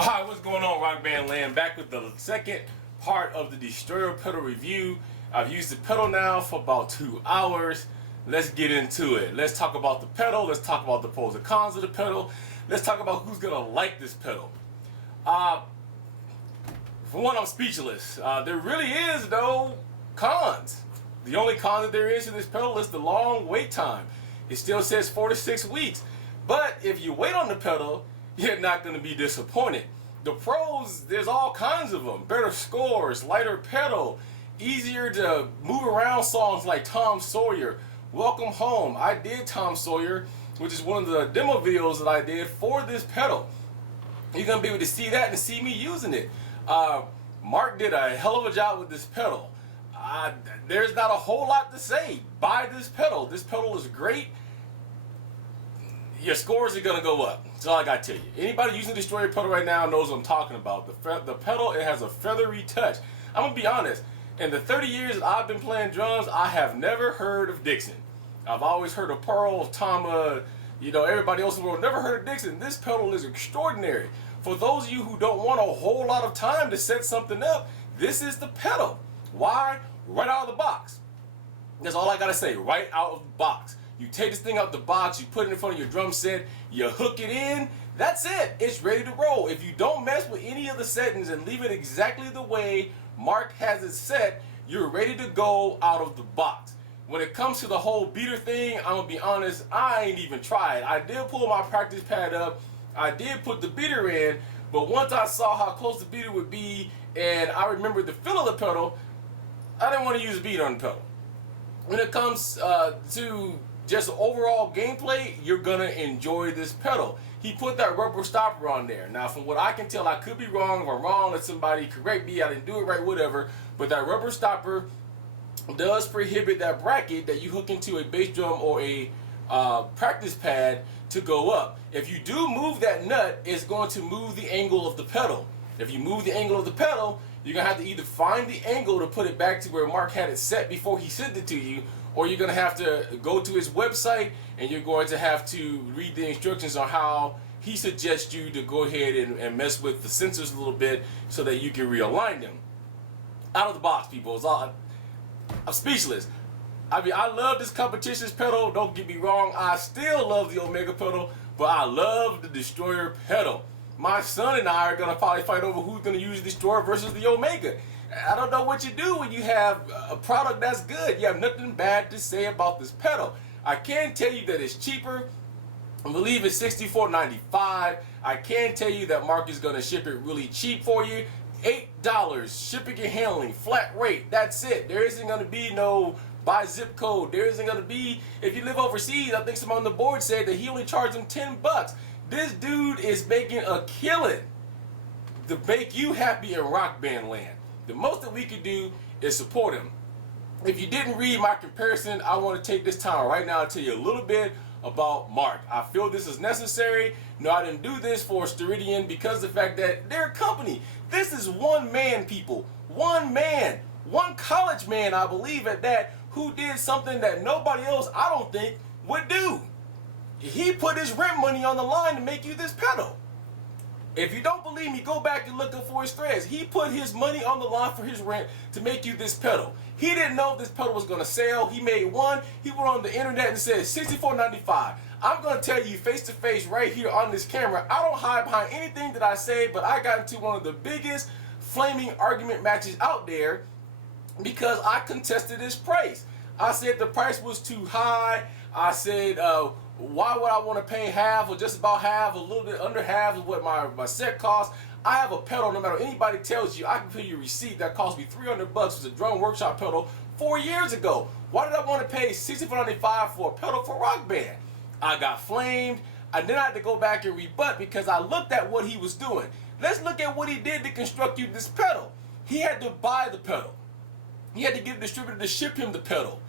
Alright, what's going on, Rock Band Land? Back with the second part of the Destroyer pedal review. I've used the pedal now for about 2 hours. Let's get into it. Let's talk about the pedal. Let's talk about the pros and cons of the pedal. Let's talk about who's gonna like this pedal. For one, I'm speechless. There really is no cons. The only con that there is to this pedal is the long wait time. It still says 4 to 6 weeks. But if you wait on the pedal, you're not going to be disappointed. The pros, there's all kinds of them. Better scores, lighter pedal, easier to move around songs like Tom Sawyer, Welcome Home. I did Tom Sawyer, which is one of the demo videos that I did for this pedal. You're going to be able to see that and see me using it. Mark did a hell of a job with this pedal. There's not a whole lot to say. Buy this pedal. This pedal is great. Your scores are gonna go up. That's all I gotta tell you. Anybody using the Destroyer pedal right now knows what I'm talking about. The pedal, it has a feathery touch. I'm gonna be honest. In the 30 years that I've been playing drums, I have never heard of Dixon. I've always heard of Pearl, of Tama, everybody else in the world. Never heard of Dixon. This pedal is extraordinary. For those of you who don't want a whole lot of time to set something up, this is the pedal. Why? Right out of the box. That's all I gotta say. Right out of the box. You take this thing out the box, you put it in front of your drum set, you hook it in, that's it. It's ready to roll. If you don't mess with any of the settings and leave it exactly the way Mark has it set, you're ready to go out of the box. When it comes to the whole beater thing, I'm gonna be honest, I ain't even tried. I did pull my practice pad up, I did put the beater in, but once I saw how close the beater would be and I remembered the feel of the pedal, I didn't want to use a beater on the pedal. When it comes to just overall gameplay, you're gonna enjoy this pedal. He put that rubber stopper on there. Now, from what I can tell, I could be wrong. If I'm wrong, let somebody correct me. I didn't do it right, whatever. But that rubber stopper does prohibit that bracket that you hook into a bass drum or a practice pad to go up. If you do move that nut, it's going to move the angle of the pedal. If you move the angle of the pedal, you're gonna have to either find the angle to put it back to where Mark had it set before he sent it to you, or you're going to have to go to his website and you're going to have to read the instructions on how he suggests you to go ahead and mess with the sensors a little bit so that you can realign them. Out of the box, people. I'm speechless. I mean, I love this competitions pedal. Don't get me wrong. I still love the Omega pedal, but I love the Destroyer pedal. My son and I are going to probably fight over who's going to use the Destroyer versus the Omega. I don't know what you do when you have a product that's good. You have nothing bad to say about this pedal. I can tell you that it's cheaper. I believe it's $64.95. I can tell you that Mark is going to ship it really cheap for you. $8 shipping and handling, flat rate. That's it. There isn't going to be no by zip code. There isn't going to be, if you live overseas, I think someone on the board said that he only charged him 10 bucks. This dude is making a killing to make you happy in Rock Band Land. The most that we could do is support him. If you didn't read my comparison, I want to take this time right now to tell you a little bit about Mark. I feel this is necessary. No, I didn't do this for Steradian because of the fact that they're a company. This is one man, people. One man. One college man, I believe at that, who did something that nobody else, I don't think, would do. He put his rent money on the line to make you this pedal. If you don't believe me, go back and look up for his threads. He put his money on the line for his rent to make you this pedal. He didn't know this pedal was going to sell. He made one. He went on the internet and said $64.95. I'm going to tell you face to face right here on this camera. I don't hide behind anything that I say, but I got into one of the biggest flaming argument matches out there because I contested this price. I said the price was too high. I said, why would I want to pay half or just about half, a little bit under half of what my set costs? I have a pedal, no matter what anybody tells you, I can pay you a receipt that cost me 300 bucks. It was a drum workshop pedal 4 years ago. Why did I want to pay $64.95 for a pedal for Rock Band? I got flamed. And then I had to go back and rebut because I looked at what he was doing. Let's look at what he did to construct you this pedal. He had to buy the pedal. He had to get a distributor to ship him the pedal.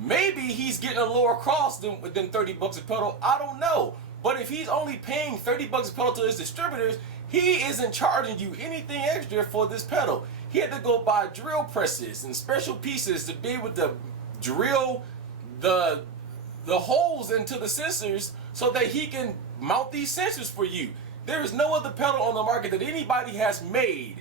Maybe he's getting a lower cost than 30 bucks a pedal. I don't know. But if he's only paying 30 bucks a pedal to his distributors, he isn't charging you anything extra for this pedal. He had to go buy drill presses and special pieces to be able to drill the holes into the sensors so that he can mount these sensors for you. There is no other pedal on the market that anybody has made.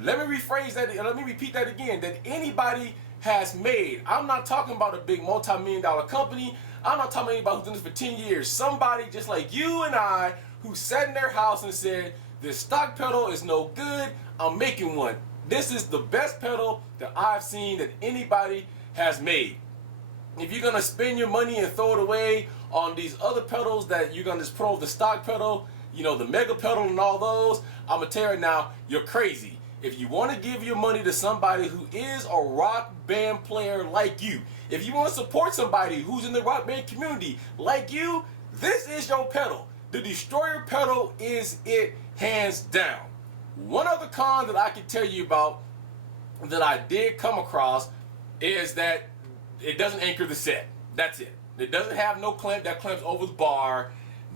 Let me rephrase that, let me repeat that again, that anybody has made. I'm not talking about a big multi-million-dollar company. I'm not talking about anybody who's done this for 10 years. Somebody just like you and I who sat in their house and said, this stock pedal is no good, I'm making one. This is the best pedal that I've seen that anybody has made. If you're gonna spend your money and throw it away on these other pedals that you're gonna just put over the stock pedal, you know, the mega pedal and all those, I'm gonna tell you right now, you're crazy. If you want to give your money to somebody who is a rock band player like you, if you want to support somebody who's in the rock band community like you, this is your pedal. The Destroyer pedal is it, hands down. One other con that I can tell you about that I did come across is that it doesn't anchor the set. That's it. It doesn't have no clamp that clamps over the bar.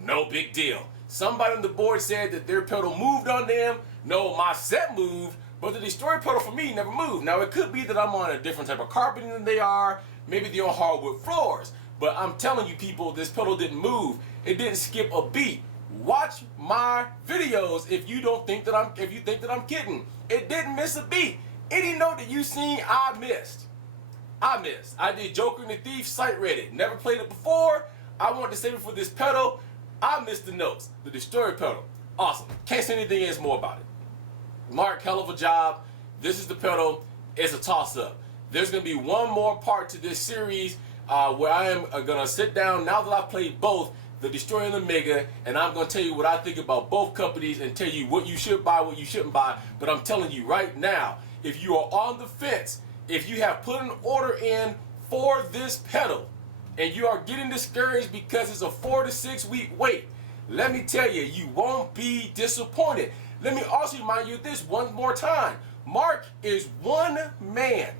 No big deal. Somebody on the board said that their pedal moved on them. No, my set moved, but the Destroyer pedal for me never moved. Now, it could be that I'm on a different type of carpeting than they are. Maybe they're on hardwood floors. But I'm telling you people, this pedal didn't move. It didn't skip a beat. Watch my videos if you think that I'm kidding. It didn't miss a beat. Any note that you seen, I missed. I did Joker and the Thief, sight read it. Never played it before. I wanted to save it for this pedal. I missed the notes. The Destroyer pedal. Awesome. Can't say anything else more about it. Mark, hell of a job. This is the pedal. It's a toss-up. There's going to be one more part to this series where I am going to sit down, now that I've played both, the Destroyer and the Mega, and I'm going to tell you what I think about both companies and tell you what you should buy, what you shouldn't buy. But I'm telling you right now, if you are on the fence, if you have put an order in for this pedal, and you are getting discouraged because it's a 4 to 6 week wait, let me tell you, you won't be disappointed. Let me also remind you of this one more time. Mark is one man.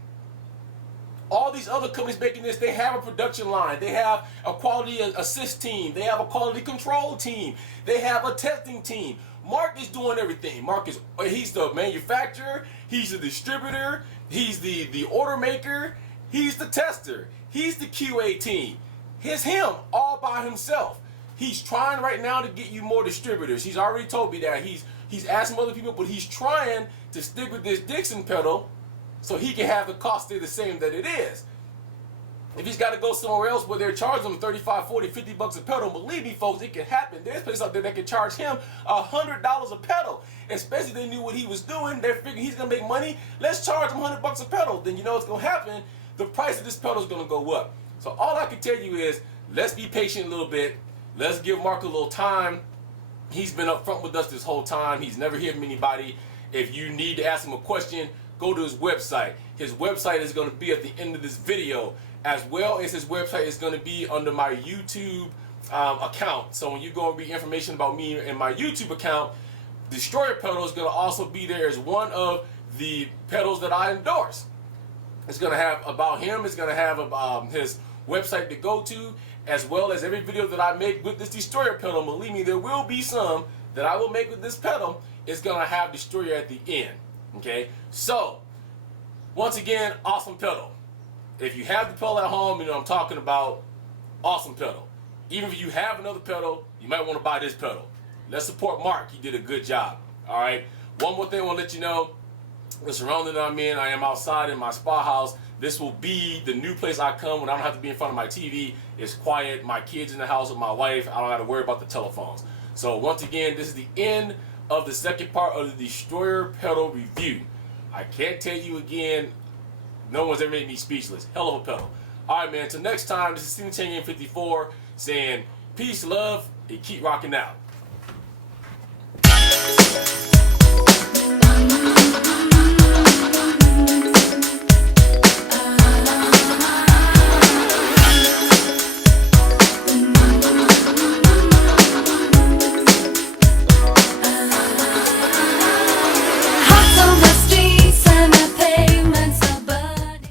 All these other companies making this, they have a production line. They have a quality assist team. They have a quality control team. They have a testing team. Mark is doing everything. He's the manufacturer. He's the distributor. He's the order maker. He's the tester. He's the QA team. It's him all by himself. He's trying right now to get you more distributors. He's already told me that. He's asking other people, but he's trying to stick with this Dixon pedal so he can have the cost stay the same that it is. If he's got to go somewhere else where they're charging him 35, 40, 50 bucks a pedal, believe me, folks, it can happen. There's places out there that can charge him $100 a pedal. Especially if they knew what he was doing. They're figuring he's going to make money. Let's charge him 100 bucks a pedal. Then you know what's going to happen. The price of this pedal is going to go up. So all I can tell you is, let's be patient a little bit. Let's give Mark a little time. He's been up front with us this whole time. He's never hit anybody. If you need to ask him a question, go to his website. His website is going to be at the end of this video, as well as his website is going to be under my YouTube account. So when you go and read information about me and my YouTube account, Destroyer pedal is going to also be there as one of the pedals that I endorse. It's going to have about him. It's going to have his website to go to, as well as every video that I make with this Destroyer pedal. Believe me, there will be some that I will make with this pedal. It's going to have Destroyer at the end. Okay? So, once again, awesome pedal. If you have the pedal at home, you know what I'm talking about, awesome pedal. Even if you have another pedal, you might want to buy this pedal. Let's support Mark. He did a good job. All right? One more thing I want to let you know. The surrounding that I'm in, I am outside in my spa house. This will be the new place I come when I don't have to be in front of my TV. It's quiet. My kids in the house with my wife. I don't have to worry about the telephones. So once again, this is the end of the second part of the Destroyer pedal review. I can't tell you again, no one's ever made me speechless. Hell of a pedal. All right, man. Until next time, this is Stephen Chang 54 saying peace, love, and keep rocking out.